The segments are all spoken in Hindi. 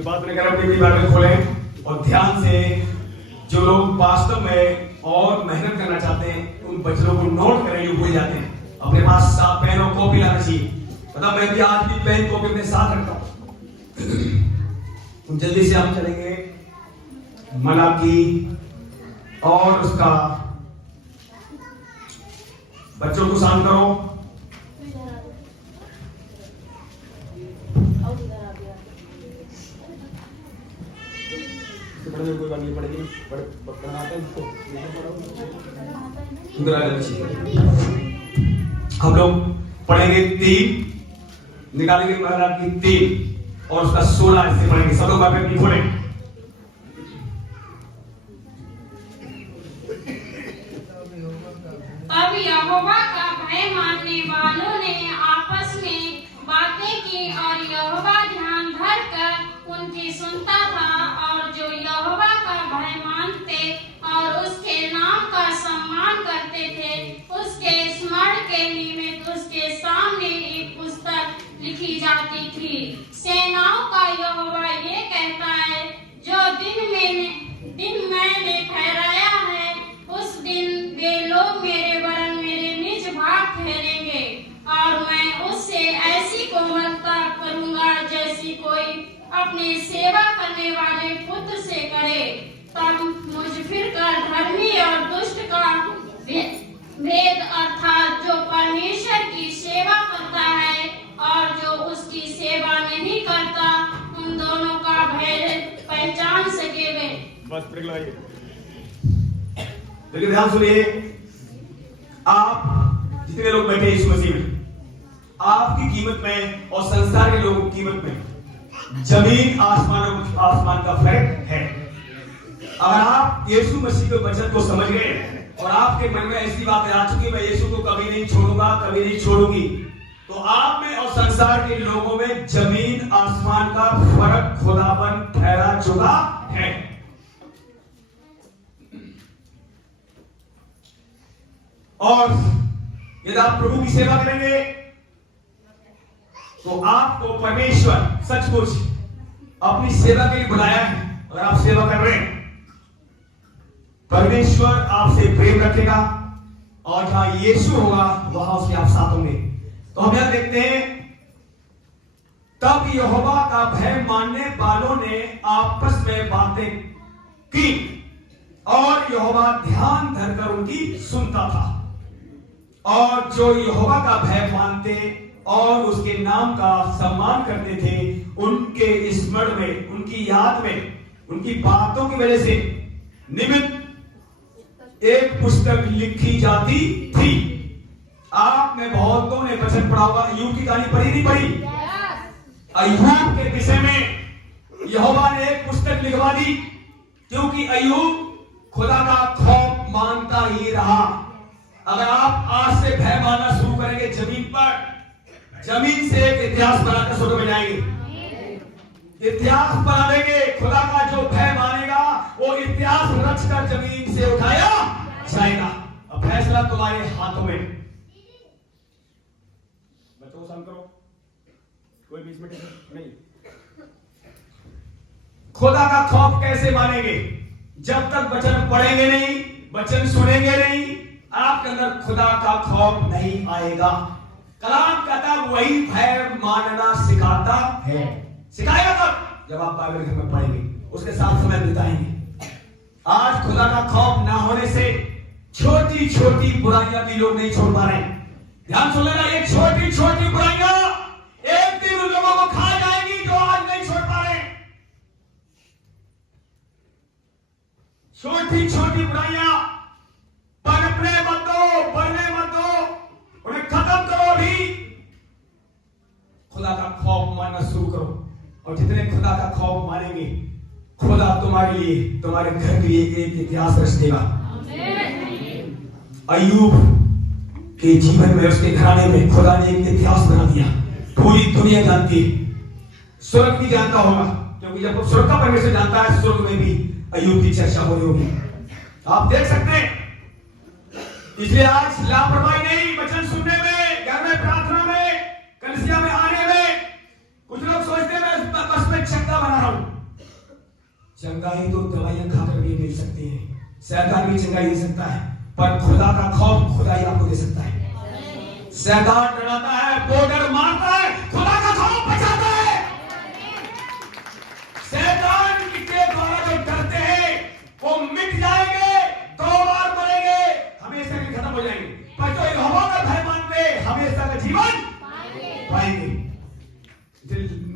कोई बात नहीं कर अपनी बाइबल खोलें और ध्यान से जो लोग वास्तव में और मेहनत करना चाहते हैं उन बच्चों को नोट करें जो भूल जाते हैं। अपने पास साफ पेन और कॉपी लाना चाहिए। मतलब मैं भी आज भी पेन कॉपी अपने साथ रखता हूं। जल्दी से हम चलेंगे मलाकी और उसका बच्चों को शांत करो। कोई बात नहीं पड़ेगी हम लोग पढ़ेंगे 3 निकालेंगे मलाकी 3 और उसका 16 से पढ़ेंगे। सब लोग बाइबल खोलें। तब यहोवा का भय मानने वालों ने आपस में बातें की और यहोवा ध्यान धरकर उनकी सुनता था। और जो यहोवा का भय मानते और उसके नाम का सम्मान करते थे उसके स्मरण के निमित्त उसके सामने एक पुस्तक लिखी जाती थी। सेनाओं का यहोवा ये कहता है, जो दिन मैंने ठहराया है उस दिन वे लोग मेरे वरन मेरे निज भाग ठहरेंगे और मैं उससे ऐसी कोमलता करूंगा जैसी कोई अपने सेवा करने वाले पुत्र से करे। तब मुझ फिर कर धर्मी और दुष्ट का भेद अर्थात जो परमेश्वर की सेवा करता है और जो उसकी सेवा नहीं करता उन दोनों का भेद पहचान सकेंगे। बस ब्रेक लगाइए। लेकिन ध्यान सुनिए, आप जितने लोग बैठे इस मसीह में, आपकी कीमत में और संसार के लोगों की कीमत में जमीन आसमान का फर्क है। अगर आप यीशु मसीह के वचन को समझ गए और आपके मन में ऐसी बात आ चुकी मैं यीशु को कभी नहीं छोड़ूंगा, कभी नहीं छोड़ूंगी, तो आप में और संसार के लोगों में जमीन आसमान का फर्क खुदाबंद ठहरा चुका है। और यदि आप प्रभु की सेवा करेंगे तो आपको परमेश्वर सचमुच अपनी सेवा के लिए बुलाया है। अगर आप सेवा कर रहे हैं परमेश्वर आपसे प्रेम रखेगा और जहां यीशु होगा वहां उसके आप साथ होंगे। तो हम यहां देखते हैं, तब यहोवा का भय मानने वालों ने आपस में बातें की और यहोवा ध्यान धरकर उनकी सुनता था। और जो यहोवा का भय मानते और उसके नाम का सम्मान करते थे उनके स्मरण में, उनकी याद में, उनकी बातों की वजह से निमित्त एक पुस्तक लिखी जाती थी। आप में बहुतों ने वचन पढ़ा होगा, अय्यूब की कहानी पढ़ी नहीं पढ़ी? अय्यूब के विषय में यहोवा ने एक पुस्तक लिखवा दी क्योंकि अय्यूब खुदा का खौफ मानता ही रहा। अगर आप आज से भय मानना शुरू करेंगे जमीन पर, जमीन से एक इतिहास बनाकर शुरू हो जाएंगे। इतिहास बना देंगे। खुदा का जो भय मानेगा वो इतिहास रचकर जमीन से उठाया जाएगा। अब फैसला तुम्हारे हाथों में। बच्चों को शांत करो, कोई बीच में नहीं। खुदा का खौफ कैसे मानेंगे? जब तक वचन पढ़ेंगे नहीं, वचन सुनेंगे नहीं, आपके अंदर खुदा का खौफ नहीं आएगा। कलाम कहता वही भय मानना सिखाता है। सिखाएगा कब? जब आप बाइबल घर में पढ़ेंगे, उसके साथ समय बिताएंगे। आज खुदा का खौफ ना होने से छोटी छोटी बुराइयां भी लोग नहीं छोड़ पा रहे हैं। ध्यान सुन लेना, ये छोटी छोटी बुराइयां एक दिन उन लोगों को खा जाएंगी जो आज नहीं छोड़ पा रहे। छोटी छोटी बुराइयां पनपने मत दो, बढ़ने मत दो, उन्हें खत्म करो। अभी खुदा का खौफ मानना शुरू करो और जितने खुदा का खौफ मानेंगे खुदा तुम्हारे लिए, तुम्हारे घर के लिए एक इतिहास रच देगा। अय्यूब के जीवन में, उसके घराने में खुदा ने एक इतिहास बना दिया। पूरी दुनिया जानती है। स्वर्ग भी जानता होगा क्योंकि जब स्वर्ग का परमेश्वर जानता है, स्वर्ग में भी अय्यूब की चर्चा हो रही होगी। आप देख सकते हैं। इसलिए आज लापरवाही नहीं, वचन सुनने में, घर में प्रार्थना में, कलीसिया में आने में। कुछ लोग सोचते हैं मैं बस में चंगा बना रहा हूं। चंगाई तो दवाइयां खाकर भी मिल सकती है, शैतान भी चंगाई दे सकता है, पर खुदा का खौफ खुदाई आपको दे सकता है। शैतान डराता है, बॉर्डर मारता है, खुदा का खौफ बचाता है। शैतान के द्वारा जो डरते हैं वो मिट जाएंगे, 2 बार मरेंगे, हमेशा के खत्म हो जाएंगे, पर जो यहोवा का भय मानते हमेशा का जीवन पाएंगे।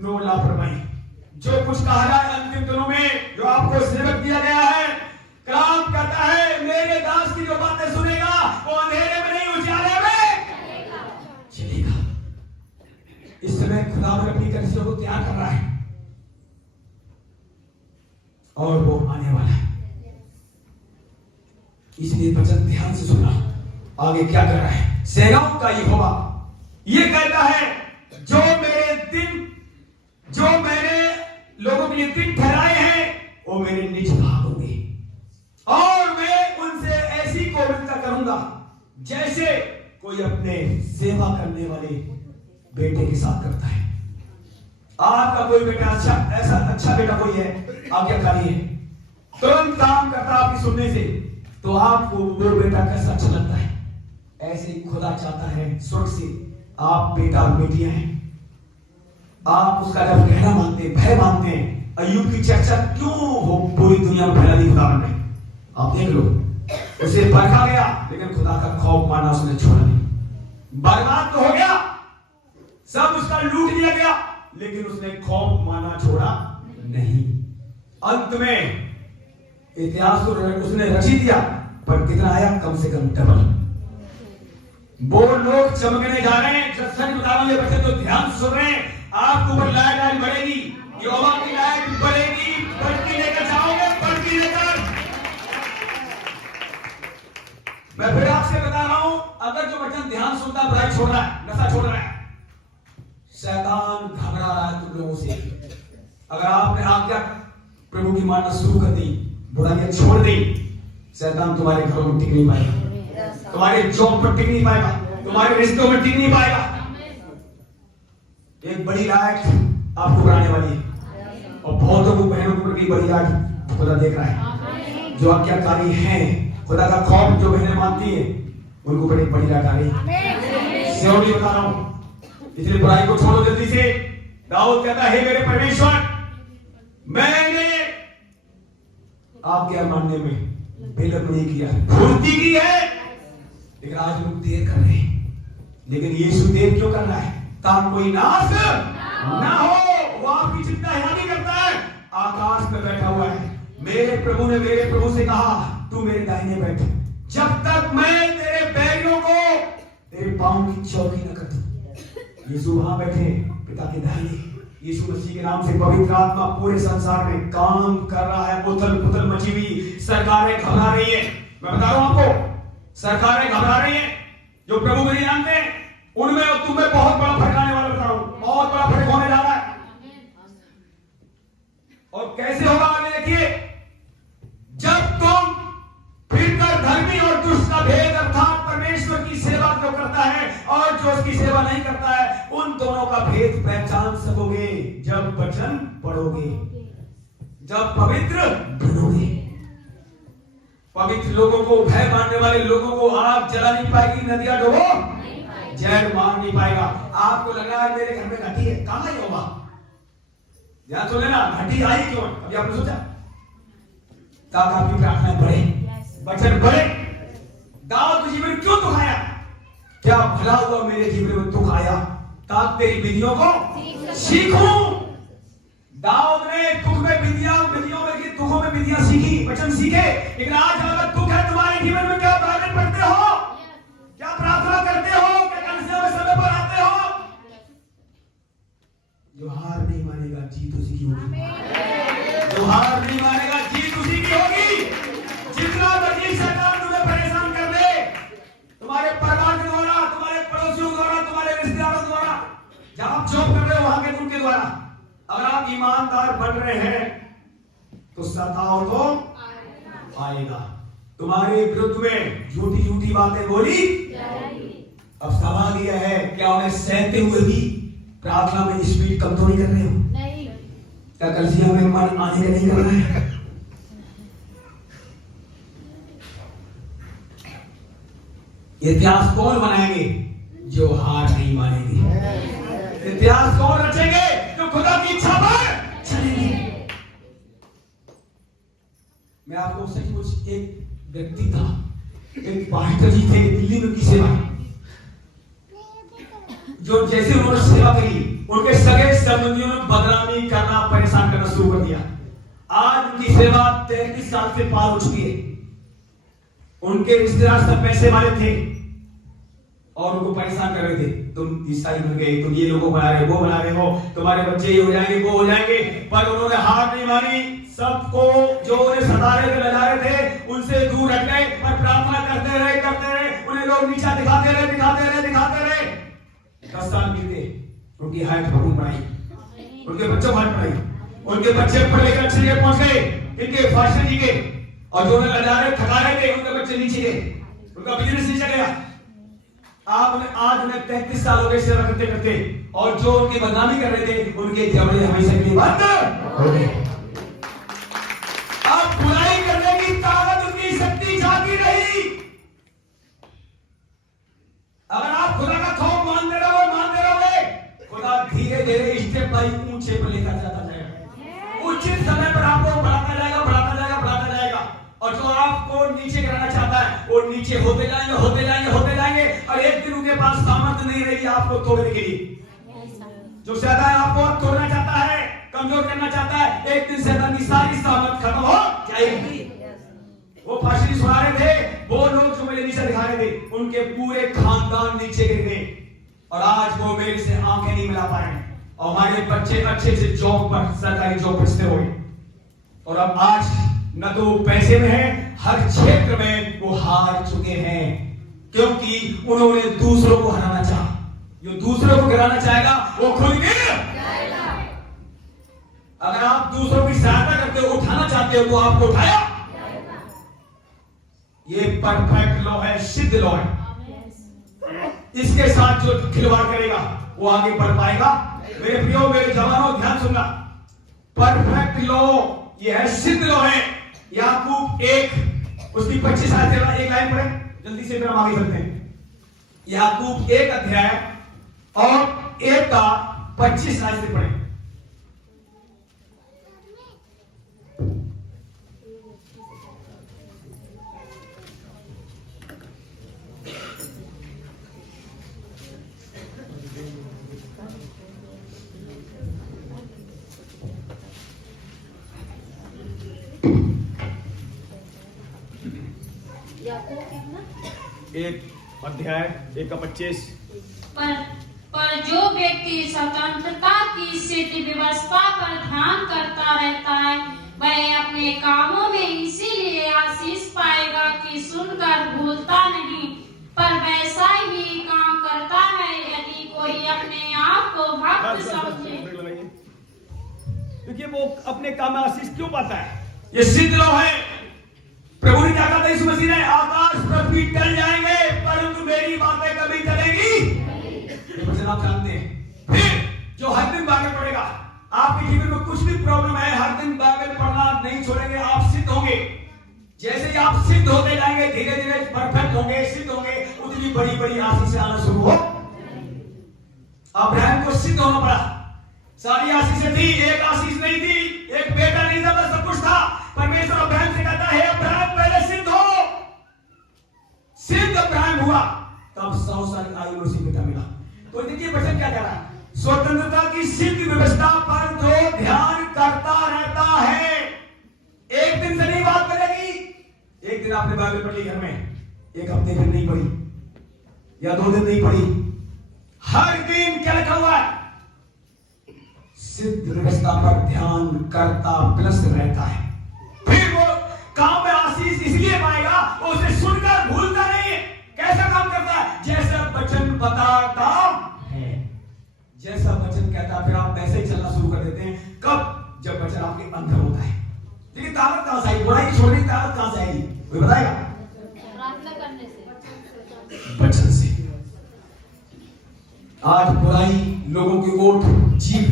नो लापरवाही, जो कुछ कहा जाए अंतिम दिनों में, जो आपको सेवक दिया गया है, काम करता है, मेरे दास की जो बातें सुनेगा वो अंधेरे में नहीं उजाले में चलेगा। इस समय खुदा अपनी कलीसिया को तैयार कर रहा है और वो आने वाला है, इसलिए वचन ध्यान से सुनना। आगे क्या कर रहा है? सेनाओं का यहोवा ये कहता है, जो मैंने लोगों के लिए दिन ठहराए हैं वो मेरे निज भाग होंगे, और मैं उनसे ऐसी कोमलता करूंगा जैसे कोई अपने सेवा करने वाले बेटे के साथ करता है। आपका कोई बेटा ऐसा अच्छा बेटा कोई है, आज्ञाकारी है, तुरंत काम करता आपकी सुनने से, तो आपको वो बेटा कैसा अच्छा लगता है। ऐसे ही खुदा चाहता है स्वर्ग से आप बेटा और बेटियां हैं, आप उसका जब कहना मानते हैं, भय मानते हैं। अय्यूब की चर्चा क्यों हो पूरी दुनिया में फैला दी खुदा ने, आप देख लो, उसे परखा गया लेकिन खुदा का खौफ माना उसने छोड़ा नहीं। बर्बाद तो हो गया, सब उसका लूट लिया गया, लेकिन उसने खौफ माना छोड़ा नहीं। अंत में इतिहास को उसने रची दिया, पर कितना आया? कम से कम डबल। वो लोग चमकने जा रहे हैं, जब सच बता रहा हूं, ये बच्चे तो ध्यान से सुन रहे हैं, आपके ऊपर लाइट बढ़ेगी, यहोवा की लाइट बढ़ेगी, बढ़ती लेकर जाओगे, बढ़ती लेकर। मैं फिर आपसे बता रहा हूं, अगर जो वचन ध्यान सुनता बुराई छोड़ रहा है, नशा छोड़ रहा है, शैतान घबरा रहा है तुम लोगों से। अगर आपने आज्ञा प्रभु की मानना शुरू कर दी, बुराइयां छोड़ दी, शैतान तुम्हारे घरों में टिक नहीं पाएगा, तुम्हारे जॉब पर टिक नहीं पाएगा, तुम्हारे रिश्तों में टिक नहीं पाएगा। एक बड़ी लाइट आपको बनाने वाली है, और बहुतों को बहनों को की बड़ी लाइट खुदा देख रहा है। जो आज्ञाकारी हैं, खुदा का खौफ जो बहनें मानती हैं, उनको बड़ी बड़ी लाइट आ रही है। सियोनी बता रहा हूं, इसलिए बुराई को छोड़ो जल्दी से। दाऊद कहता है, हे मेरे परमेश्वर, मैंने आज्ञा मानने में विलंब नहीं किया, फुर्ती की है, लेकिन आज लोग देर कर रहे हैं। लेकिन यीशु देर क्यों कर रहा है? ताकि कोई नाश ना हो। वो आपकी चिंता नहीं करता है, आकाश में बैठा हुआ है। मेरे प्रभु ने मेरे प्रभु से कहा, तू मेरे दाहिने बैठ, जब तक मैं तेरे बैरियों को तेरे पांव की चौकी न कर दूं। यीशु वहां बैठे पिता के दाहिने। यीशु मसीह के नाम से पवित्र आत्मा पूरे संसार में काम कर रहा है। उथल पुथल मची हुई, सरकारें घबरा रही है। मैं बता रहा हूं आपको, सरकारें घबरा रही हैं, जो प्रभु को नहीं जानते हैं, उनमें और तुम में बहुत बड़ा फर्क आने वाला, बता रहा हूं, बहुत बड़ा फर्क होने जा रहा है। और कैसे होगा आगे देखिए, जब तुम फिरकर धर्मी और दुष्ट का भेद अर्थात परमेश्वर की सेवा जो करता है और जो उसकी सेवा नहीं करता है, उन दोनों का भेद पहचान सकोगे जब वचन पढ़ोगे, जब पवित्र बनोगे। पवित्र लोगों को, भय मानने वाले लोगों को आग जला नहीं पाएगी, नदियां डुबो जहर मार नहीं पाएगा। आपको लग रहा है मेरे घर में घटी है, कहां है होगा? ध्यान सुने ना, घटी आई क्यों? अभी आपने सोचा? ताकि आपकी प्रार्थना बढ़े, वचन बढ़े। दाऊद जीवन क्यों दुख आया? क्या भला हुआ मेरे जीवन में दुख आया, ताकि तेरी विधियों को सीखूं। दाऊद ने दुख में विधियों में दुखों में विधियां सीखी, वचन सीखे। लेकिन आज अगर दुख है तुम्हारे जीवन में, क्या बाइबल पढ़ते हो? क्या प्रार्थना करते हो? क्या कलीसिया में समय पर आते हो? जो हार नहीं मानेगा जीत उसी की होगी। जो हार नहीं मानेगा जीत उसी की होगी। जितना मर्जी शैतान तुम्हें परेशान कर दे, तुम्हारे परिवार के द्वारा, तुम्हारे पड़ोसियों द्वारा, तुम्हारे रिश्तेदारों द्वारा, जहां आप जॉब कर रहे हो वहां के उनके द्वारा, अगर आप ईमानदार बन रहे हैं तो सताव तो आएगा। तुम्हारे विरुद्ध में झूठी झूठी बातें बोली, अब सवाल यह है, क्या उन्हें सहते हुए भी प्रार्थना में स्पीड कम तो नहीं कर रहे हो? क्या कलीसिया में मन आने का नहीं कर रहा है? इतिहास कौन बनाएंगे? जो हार नहीं मानेंगे। इतिहास कौन रचेंगे? जो खुदा की इच्छा पर चलेंगे। मैं आपको सचमुच, एक व्यक्ति था, एक पास्टर जी थे दिल्ली में की सेवा, जो जैसे उन्होंने सेवा करी, उनके सगे संबंधियों ने बदनामी करना, परेशान करना शुरू कर दिया। आज उनकी सेवा 33 साल से पार हो चुकी है। उनके रिश्तेदार सब पैसे वाले थे और उनको परेशान कर रहे थे, तुम ईसाई बन गए, तुम ये लोगों बना रहे, वो बना रहे हो, तुम्हारे बच्चे ये हो जाएंगे, वो हो जाएंगे। पर उन्होंने हार नहीं मानी। सबको जो उन्हें सता रहे थे, लगा रहे थे, उनसे दूर हट गए और प्रार्थना करते रहे। उन्हें लोग नीचा दिखाते रहे। 10 साल बीते, उनकी हाइट बहुत बढ़ाई, उनके बच्चों को हाइट बढ़ाई, उनके बच्चे पढ़ लिखकर अच्छी जगह पहुंच गए, इनके फास्ट जी के, और जो उन्हें लगा रहे थका रहे थे, उनके बच्चे नीचे गए, उनका बिजनेस नीचे गया। आज उन्हें 33 साल हो गए सेवा करते करते, और जो उनकी बदनामी कर रहे थे, उनके जबड़े हमेशा के लिए बंद हो गए। अब बुराई करने की ताकत, उनकी शक्ति जाती रही। अगर आप खुदा का खौफ मानते रहोगे, खुदा धीरे धीरे स्टेप बाय ऊंचे पर लेकर जाता जाएगा। उचित समय पर आपको बढ़ाता जाएगा। और जो आपको नीचे गिराना चाहता है, वो नीचे होते जाएंगे, और एक दिन उनके पास सामर्थ्य नहीं रहेगी आपको तोड़ने के लिए। जो शैतान आपको तोड़ना चाहता है, कमजोर करना चाहता है, एक दिन शैतान की सारी सामर्थ खत्म हो जाएगी। वो फांसी सुना रहे थे, वो लोग जो मेरे नीचे दिखा रहे थे, उनके पूरे खानदान नीचे गिर गए, और आज वो मेरे से आंखें नहीं मिला पा रहे, और हमारे बच्चे अच्छे से जॉब पर, सरकारी जॉब पर स्थिर हुए, और अब आज न तो पैसे में है, हर क्षेत्र में वो हार चुके हैं, क्योंकि उन्होंने दूसरों को हराना चाहा। जो दूसरों को गिराना चाहेगा, वो खुद गिर जाएगा। अगर आप दूसरों की सहायता करते हो, उठाना चाहते हो, तो आपको उठाया जाएगा। ये परफेक्ट लॉ है, सिद्ध लॉ है। इसके साथ जो खिलवाड़ करेगा, वो आगे बढ़ पाएगा। मेरे प्रियो, मेरे जवानों, ध्यान सुनना, परफेक्ट लॉ ये है, सिद्ध लॉ है। याकूब 1 उसकी 25 आयत, एक लाइन पढ़े जल्दी से, फिर हम आगे चलते हैं। याकूब 1 अध्याय और 1 का 25 आयत से पढ़े। एक अध्याय 1 का 25। पर जो व्यक्ति स्वतंत्रता की स्थिति व्यवस्था पर ध्यान करता रहता है, वह अपने कामों में इसीलिए आशीष पाएगा कि सुनकर भूलता नहीं, पर वैसा ही काम करता है यदि कोई अपने आप को भक्त समझे। क्योंकि वो अपने काम में आशीष क्यों पाता है? ये सिद्ध लॉ है। प्रभु ने क्या कहा यीशु मसीह ने, आकाश पृथ्वी टल जाएंगे परंतु मेरी बातें कभी टलेंगी ये वचन आप जानते हैं। फिर जो हर दिन बाइबल पढ़ेगा, आपके जीवन में कुछ भी प्रॉब्लम है, हर दिन बाइबल पढ़ना नहीं छोड़ेंगे, आप सिद्ध होंगे। जैसे ही आप सिद्ध होते जाएंगे, धीरे धीरे परफेक्ट होंगे, सिद्ध होंगे, उतनी बड़ी बड़ी आशीष आना शुरू हो। अब्राहम को सिद्ध होना पड़ा। सारी आशीषें थी, एक आशीष नहीं थी, एक बेटा नहीं था, बस सब कुछ था। परमेश्वर अब्राहम से कहता है, अब्राहम पहले सिद्ध हो। सिद्ध अब्राहम हुआ, तब 100 साल की आयु में उसे बेटा मिला। तो देखिए वचन क्या कह रहा है, स्वतंत्रता की सिद्ध व्यवस्था पर जो ध्यान करता रहता है, एक दिन से नहीं बात करेगी। एक दिन आपने बाइबल पढ़ ली घर में, एक हफ्ते फिर नहीं पढ़ी, या 2 दिन नहीं पढ़ी, हर दिन क्या लिखा हुआ है, सिद्ध व्यवस्था पर ध्यान करता प्लस रहता है। फिर वो काम में आशीष इसलिए पाएगा, उसे सुनकर भूलता नहीं है। कैसा काम करता है? जैसा वचन बताता है, जैसा वचन कहता है, फिर आप वैसे ही चलना शुरू कर देते हैं। कब? जब वचन आपके अंदर होता है। लेकिन ताकत कहां से आएगी? बुराई छोड़ने की ताकत कहां से आएगी? कोई बताएगा? प्रार्थना करने से, वचन से। आज बुराई लोगों की ओट जीभ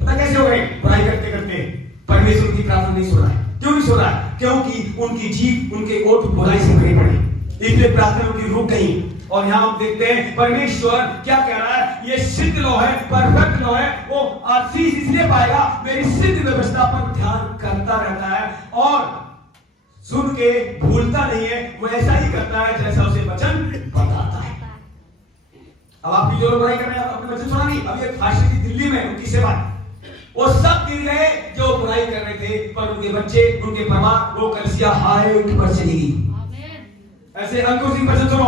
पता कैसे हो गए? बुराई करते करते परमेश्वर की प्रार्थना नहीं सुन रहा है। क्यों नहीं सुन रहा है? क्योंकि उनकी जीभ, उनके ओठ बुराई से भरी पड़ी। इसलिए प्रार्थना की रुक गई। और यहां हम देखते हैं परमेश्वर क्या कह रहा है, ये सिद्ध लो है, परफेक्ट लो है, वो आशीष इसलिए पाएगा मेरी सिद्ध व्यवस्था पर ध्यान करता रहता है और सुन के भूलता नहीं है, वो ऐसा ही करता है जैसा उसे वचन बताता है। अब आप जो लोग बुराई कर रहे हैं अपने वचन सुना नहीं, अभी एक फांसी की दिल्ली में उनकी सेवा, वो सब गिर गए जो बुराई कर रहे थे, पर उनके बच्चे, उनके परिवार, वो कलीसिया हाय उठ पर चली गई। ऐसे अंकुर जी का वचन सुनो।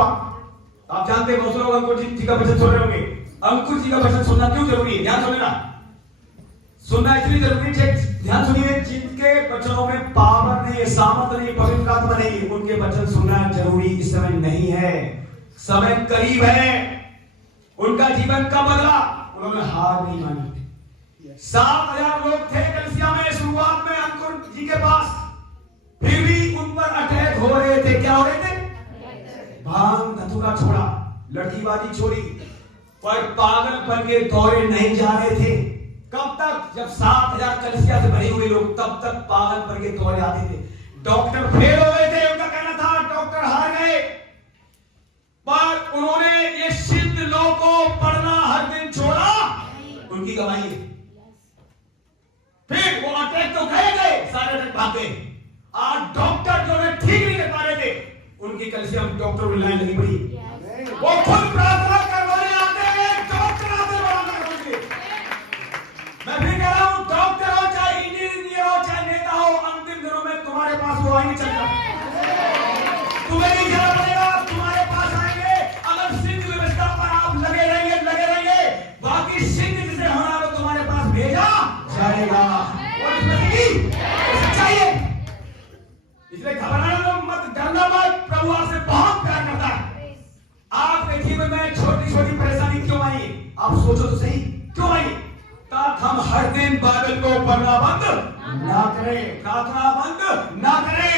आप जानते हैं बहुत लोग अंकुर जी का वचन सुन रहे होंगे। अंकुर जी का वचन सुनना क्यों जरूरी है? ध्यान सुनना, सुनना इसलिए जरूरी है, ध्यान सुनिए, जिनके वचनों में पावर नहीं है, सामर्थ नहीं, पवित्र आत्मा नहीं, उनके वचन सुनना जरूरी इस समय नहीं है। समय करीब है। उनका जीवन कब बदला? उन्होंने हार नहीं मानी। 7,000 लोग थे कलीसिया में शुरुआत में अंकुर जी के पास, फिर भी उन पर अटैक हो रहे थे। क्या हो रहे थे? भांग धतूरा छोड़ा, लड़कीबाजी छोड़ी, पर पागलपन के दौरे नहीं जा रहे थे। कब तक? जब 7,000 कलीसिया से भरे हुए लोग, तब तक पागलपन के दौरे आते थे। डॉक्टर फेल हो गए थे, उनका कहना था डॉक्टर हार गए, पर उन्होंने ये सिद्ध लॉ को पढ़ना हर दिन छोड़ा, उनकी गवाही है। फिर वो अटैक तो गए सारे अटैक भाग गए। आज डॉक्टर जो है ठीक नहीं कर पा रहे थे, उनकी कलीसिया में डॉक्टर की लाइन लगी पड़ी। वो खुद प्रार्थना करवाने आते हैं, डॉक्टर आते हैं। मैं भी कह रहा हूं, डॉक्टर हो चाहे इंजीनियर हो चाहे नेता हो, अंतिम दिनों में तुम्हारे पास वो आएंगे चलकर, तुम्हें नहीं जाना पड़ेगा, तुम्हारे पास आएंगे। अगर सिद्ध व्यवस्था पर आप लगे रहेंगे, बाकी सिद्ध जिसे होना वो तुम्हारे पास भेजा जाएगा। और सच्चाई है, इसलिए घबराना मत, डरना मत। प्रभु आपसे बहुत प्यार करता है। आपके जीवन में छोटी छोटी परेशानी क्यों आई? आप सोचो तो सही, क्यों आई? ताकि हम हर दिन बाइबल को पढ़ना बंद ना करें, प्रार्थना बंद ना करें।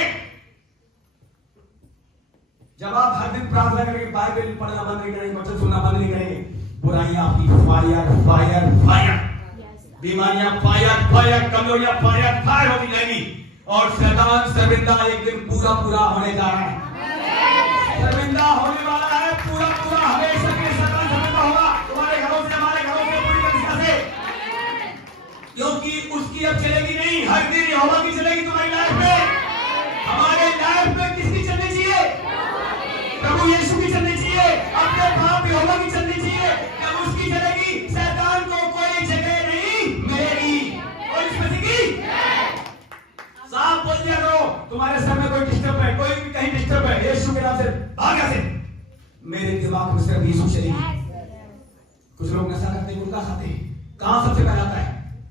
जब आप हर दिन प्रार्थना करेंगे, बाइबल पढ़ना बंद नहीं करेंगे, वचन सुनना बंद नहीं करेंगे, बुराइयां आपकी फायर फायर फायर, बीमारियां फायर फायर, कमजोरियां फायर फायर होती जाएंगी और शैतान शर्मिंदा एक दिन पूरा होने जा रहा है। शर्मिंदा होने वाला है, पूरा हमेशा के शैतान शर्मिंदा होगा तुम्हारे घरों से, हमारे घरों से, पूरी कलीसिया से, क्योंकि उसकी अब चलेगी नहीं, हर दिन यहोवा की चलेगी तुम्हारी लाइफ में। हमारे लाइफ में किसकी चलनी चाहिए? प्रभु यीशु की चलनी चाहिए, अपने बाप यहोवा की चलनी चाहिए। जब उसकी चलेगी, शैतान को कोई जगह नहीं मिलेगी। और इसमें की साफ बोल दिया करो, तुम्हारे सर में कोई डिस्टर्ब है, कोई भी कहीं डिस्टर्ब है, यीशु के नाम से भाग से। मेरे दिमाग में सिर्फ यीशु चलेगी। कुछ लोग नशा करते हैं, गुटखा खाते हैं, कहां सबसे पहले आता है?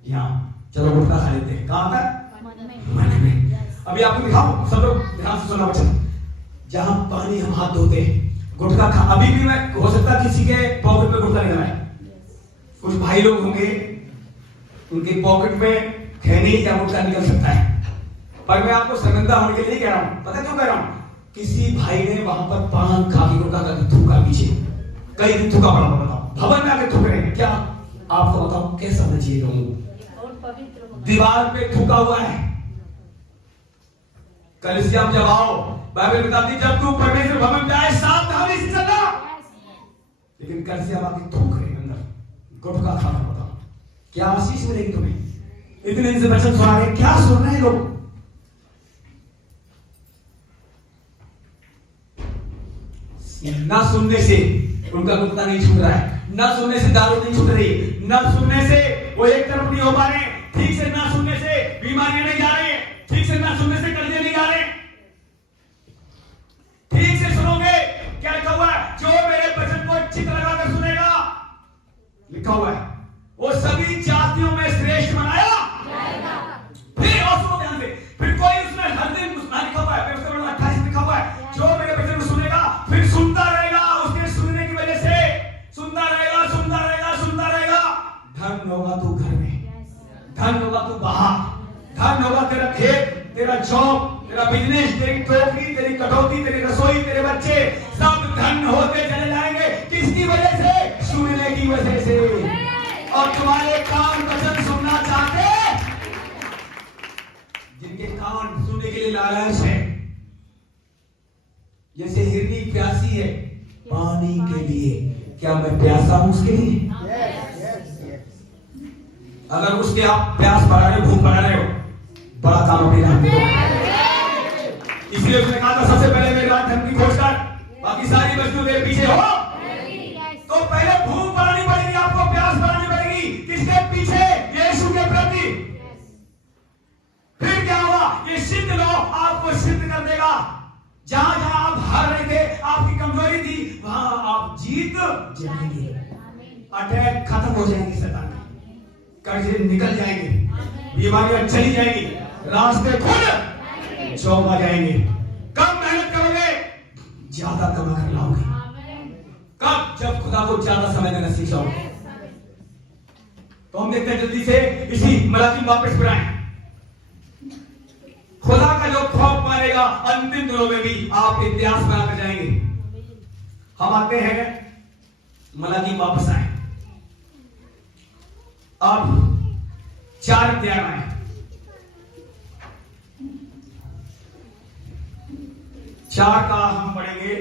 यहाँ, चलो गुटखा खा लेते हैं। कहां आता है? मन में। अभी आपको दिखाऊं, सब लोग ध्यान से सुना वचन। जहां पानी हम हाथ धोते हैं, गुटखा खा, अभी भी मैं हो सकता किसी के पॉकेट में गुटखा निकला है। कुछ भाई लोग होंगे, उनके पॉकेट में खैनी या गुटखा निकल सकता है, पर मैं आपको शर्मिंदा होने के लिए नहीं कह रहा हूं। पता क्यों कह रहा हूं? किसी भाई ने वहां पर पान खा के गुटखा का थूका, पीछे कई दिन थूका पड़ा, बताओ भवन में आके थूक रहे हैं। क्या आपको बताओ कैसा होना चाहिए? लोगों दीवार पे थूका हुआ है। कलीसिया में जब आओ, बाइबल बताती है जब तू परमेश्वर भवन में आए सावधानी से चलना, लेकिन कलीसिया आके थूक रहे अंदर गुटखा खा। बताओ क्या आशीष मिलेगी तुम्हें? इतने दिन से वचन सुना रहे, क्या सुन रहे हैं लोग? ना सुनने से उनका गुप्ता नहीं छूट रहा है, ना सुनने से दारू नहीं छूट रही, ना सुनने से वो एक तरफ नहीं हो पा रहे, ठीक से ना सुनने से बीमारियां नहीं जा रही, ठीक से ना सुनने से कर्जे नहीं जा रहे। ठीक से सुनोगे, क्या लिखा हुआ है? जो मेरे वचन को चित्त लगाकर सुनेगा, लिखा हुआ है, वो सभी जातियों में श्रेष्ठ बनाया जाएगा। फिर और सुनो ध्यान से, फिर कोई उसमें हर दिन लिखा हुआ है, 28 लिखा हुआ है, जो मेरे वचन को सुनेगा फिर सुनता रहेगा, उसके सुनने की वजह से सुनता रहेगा, सुनता रहेगा, सुनता रहेगा। धन होगा तू घर में, धन होगा तू बाहर, धन होगा तेरा खेत, तेरा जॉब, तेरा बिजनेस, तेरी टोकरी, तेरी कटौती, तेरी रसोई, तेरे बच्चे, सब धन होते चले जाएंगे। किसकी वजह से? सुनने की वजह से। और तुम्हारे कान वचन सुनना चाहते, जिनके कान सुनने के लिए लालच है, जैसे हिरनी प्यासी है पानी के लिए, क्या मैं प्यासा हूं उसके लिए? अगर उसके आप प्यास बढ़ा रहे हो, भूख बढ़ा रहे हो, बड़ा काम अपने हाथ में है। इसलिए उसने कहा था सबसे पहले मेरे रात धन की खोज कर, बाकी सारी वस्तु तेरे पीछे हो। तो पहले भूख बढ़ानी पड़ेगी, आपको प्यास बढ़ानी पड़ेगी। किसके पीछे? यीशु के प्रति। फिर क्या हुआ? ये सिद्ध लो आपको सिद्ध कर देगा। जहां जहां आप हार रहे थे, आपकी कमजोरी थी, वहां आप जीत जाएंगे। अटैक खत्म हो जाएंगे, शैतान के कर्जे निकल जाएंगे, बीमारियां चली जाएंगी, रास्ते खुल चौक आ जाएंगे। कम मेहनत करोगे, ज्यादा कमा कर लाओगे। कब? जब खुदा को ज्यादा समय देना सीख जाओगे। तो हम देखते हैं जल्दी से इसी मलाकी वापस पर आए। खुदा का जो खौफ मारेगा, अंतिम दिनों में भी आप इतिहास बनाकर जाएंगे। हम आते हैं मलाकी वापस आए। अब 4 अध्याय आए। 4 का हम पढ़ेंगे।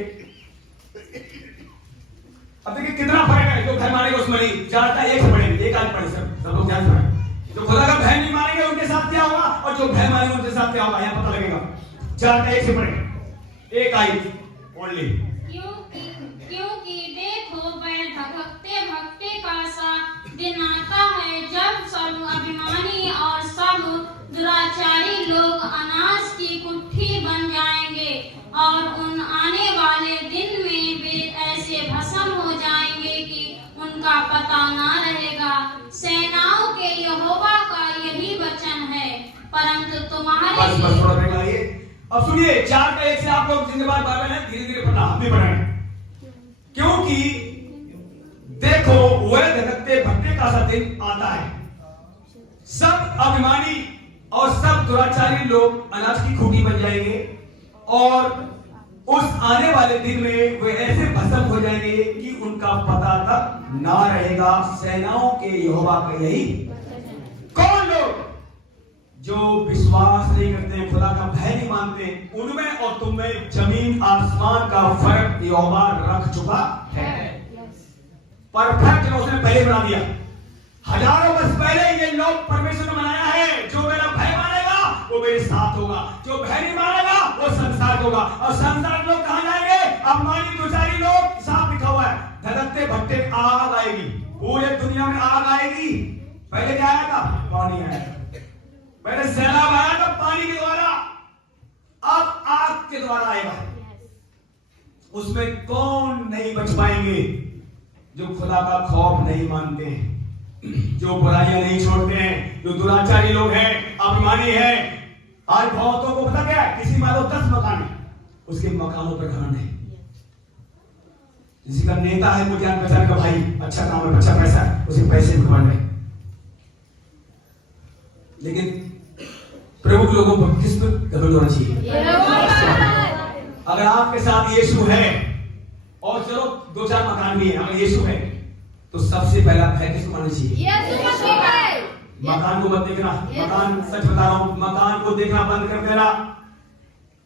अब देखिए कितना फर्क है। जो भय मानेगा उसमें नहीं, 4 का 1 से पढ़ेंगे, एक आज पढ़े सब लोग ध्यान से पढ़ें। जो खुदा का भय नहीं मानेंगे उनके साथ क्या होगा, और जो भय मानेंगे उनके साथ क्या होगा, यहां पता लगेगा। 4 का 1 से पढ़ेंगे, एक आई ओनली। क्योंकि देखो वह भटकते भटकते का सा दिन आता है जब सब अभिमानी और सब दुराचारी लोग अनाज की कुट्ठी बन जाएंगे, और उन आने वाले दिन में वे ऐसे भस्म हो जाएंगे कि उनका पता ना रहेगा। सेनाओं के यहोवा का यही वचन है, परंतु तुम्हारे बस थोड़ा ब्रेक लगाइए। अब सुनिए 4 का 1 से आप लोग जिंदाबाद बाइबल है, धीरे धीरे पढ़ना, हम भी पढ़ेंगे। क्योंकि देखो वह धड़कते भटके का सा दिन आता है, सब अभिमानी और सब दुराचारी लोग अनाज की खूंटी बन जाएंगे, और उस आने वाले दिन में वे ऐसे भस्म हो जाएंगे कि उनका पता तक ना रहेगा। सेनाओं के यहोवा का यही। कौन लोग? जो विश्वास नहीं करते, खुदा का भय नहीं मानते, उनमें और तुम में जमीन आसमान का फर्क यहोवा रख चुका है। परफेक्ट उसने पहले बना दिया। हजारों वर्ष पहले ये लोग परमेश्वर ने बनाया है। जो मेरा भय मानेगा वो मेरे साथ होगा, जो भय नहीं मानेगा वो संसार होगा। और संसार लोग कहां जाएंगे? अभिमानी दुचारी लोग। साफ लिखा हुआ है, धड़कते भटके आग आएगी, पूरे दुनिया में आग आएगी। पहले क्या आया था? पानी आया था। पहले सैलाब आया था पानी के द्वारा, अब आग के द्वारा आएगा। उसमें कौन नहीं बच पाएंगे? जो खुदा का खौफ नहीं मानते हैं, जो बुराइयां नहीं छोड़ते हैं, जो दुराचारी लोग हैं, अभिमानी हैं। आज बहुतों को पता क्या है? किसी मानो 10 मकान है, उसके मकानों पर घमंड है। किसी का नेता है, वो जान पहचान का भाई, अच्छा काम है, अच्छा पैसा है, उसे पैसे में घमंड है। लेकिन प्रमुख लोगों पर किस पर घमंड होना चाहिए? अगर आपके साथ यीशु है, और चलो 2-4 मकान भी है, अगर यीशु है तो सबसे पहला भय किसको मानना चाहिए? मकान को मत देखना। मकान, सच बता रहा हूं, मकान को देखना बंद कर देना।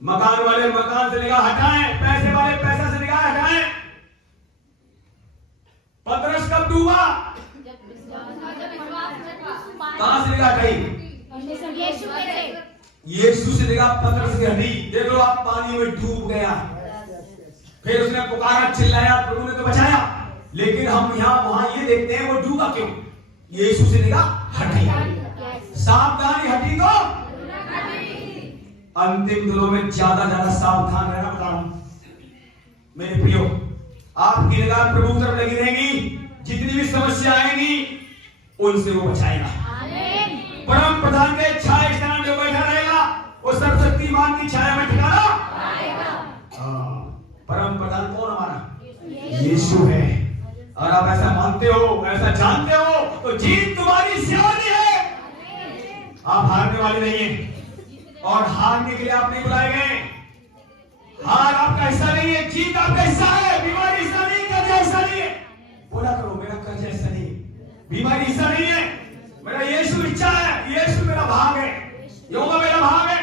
मकान वाले मकान से निगाह हटाएं, पैसे वाले पैसा से निगाह हटाएं। पतरस कब डूबा? कहां से निगाह हटाई? यीशु से निगाह पतरस की हटी। देख लो आप, पानी में डूब गया, फिर उसने पुकारा, चिल्लाया, प्रभु ने तो बचाया। लेकिन हम यहां वहां ये देखते हैं वो डूबा क्यों? यीशु से निगाह हटी। सावधानी हटी तो अंतिम दिनों में ज्यादा सावधान रहना बता रहा हूं मेरे प्रियो। आपकी निगाह प्रभु की तरफ लगी रहेगी। जितनी भी समस्या आएगी उनसे वो बचाएगा। परम प्रधान के छाया स्थान में बैठा रहेगा, वो सर्वशक्तिमान की छाया में ठिकाना पाएगा। परम प्रधान कौन हमारा? यीशु है। और आप ऐसा मानते हो, ऐसा जानते हो, तो जीत तुम्हारी सियानी है। आप हारने वाले नहीं हैं, और हारने के लिए आप नहीं बुलाए गए। हार आपका हिस्सा नहीं है, जीत आपका हिस्सा है। बीमारी हिस्सा नहीं, कर्ज हिस्सा नहीं है। बोला करो, मेरा कर्ज हिस्सा नहीं, बीमारी हिस्सा नहीं है, मेरा यीशु इच्छा है, यीशु मेरा भाग है, यहोवा मेरा भाग है।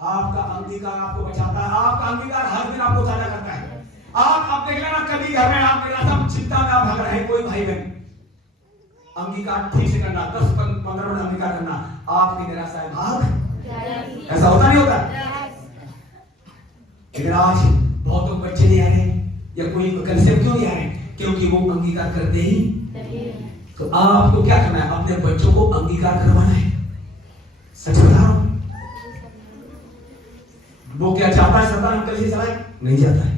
आपका अंगीकार आपको बचाता है। आपका अंगीकार हर दिन आपको ताजा करता है। आप देख लेना कभी घर में आप निराशा चिंता में आप भाग रहे हैं, कोई भाई बहन अंगीकार ठीक से करना, 10-15 मिनट अंगीकार करना, आपकी निराशाएं भाग। ऐसा होता नहीं होता? लेकिन आज बहुत लोग बच्चे नहीं आ रहे या कोई कल क्यों नहीं आ रहे? क्योंकि वो अंगीकार करते ही। तो आपको क्या करना है? अपने बच्चों को अंगीकार करवाना है। सच बता रहा हूं, वो क्या चाहता है? शैतान कल से चलाए नहीं चाहता है।